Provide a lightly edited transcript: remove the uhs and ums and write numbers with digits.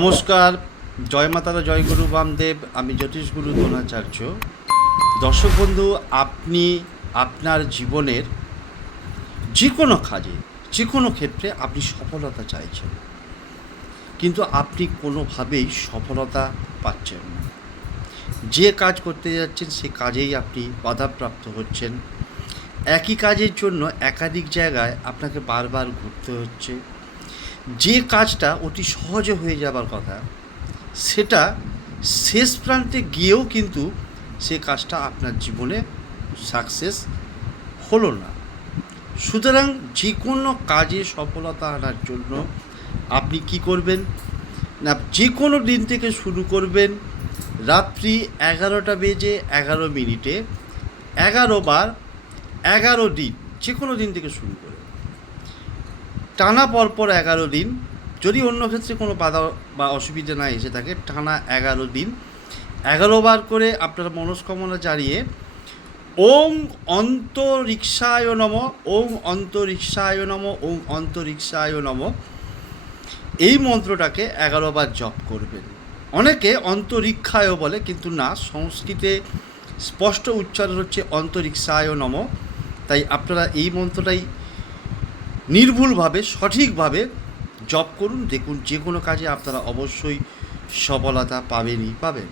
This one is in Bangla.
নমস্কার, জয় মাতারা, জয় গুরু বামদেব। আমি জ্যোতিষ গুরু দ্রোণাচার্য। দর্শক বন্ধু, আপনি আপনার জীবনের যে কোনো কাজে, যে কোনো ক্ষেত্রে আপনি সফলতা চাইছেন, কিন্তু আপনি কোনোভাবেই সফলতা পাচ্ছেন না। যে কাজ করতে যাচ্ছেন সে কাজেই আপনি বাধাপ্রাপ্ত হচ্ছেন। একই কাজের জন্য একাধিক জায়গায় আপনাকে বারবার ঘুরতে হচ্ছে। যে কাজটা অতি সহজে হয়ে যাবার কথা, সেটা শেষ প্রান্তে গিয়েও কিন্তু সে কাজটা আপনার জীবনে সাকসেস হলো না। সুতরাং যে কোনো কাজে সফলতা আনার জন্য আপনি কি করবেন না, যে কোনো দিন থেকে শুরু করবেন। রাত্রি 11:11 11 বার 11 দিন, যে কোনো দিন থেকে শুরু করে টানা পরপর 11 দিন, যদি অন্য ক্ষেত্রে কোনো বাধা বা অসুবিধা না এসে থাকে, টানা 11 দিন 11 বার করে আপনার মনস্কামনা জানিয়ে ওং অন্তরিক্ষায় নম, ওং অন্তরিক্ষায় নম, ওং অন্তরিক্ষায় নম, এই মন্ত্রটাকে 11 বার জপ করবেন। অনেকে অন্তরিক্ষায় বলে, কিন্তু না, সংস্কৃতে স্পষ্ট উচ্চারণ হচ্ছে অন্তরিক্ষায় নম। তাই আপনারা এই মন্ত্রটাই নির্ভুলভাবে, সঠিকভাবে জপ করুন। দেখুন, যে কোনো কাজে আপনারা অবশ্যই সফলতা পাবেনই পাবেন।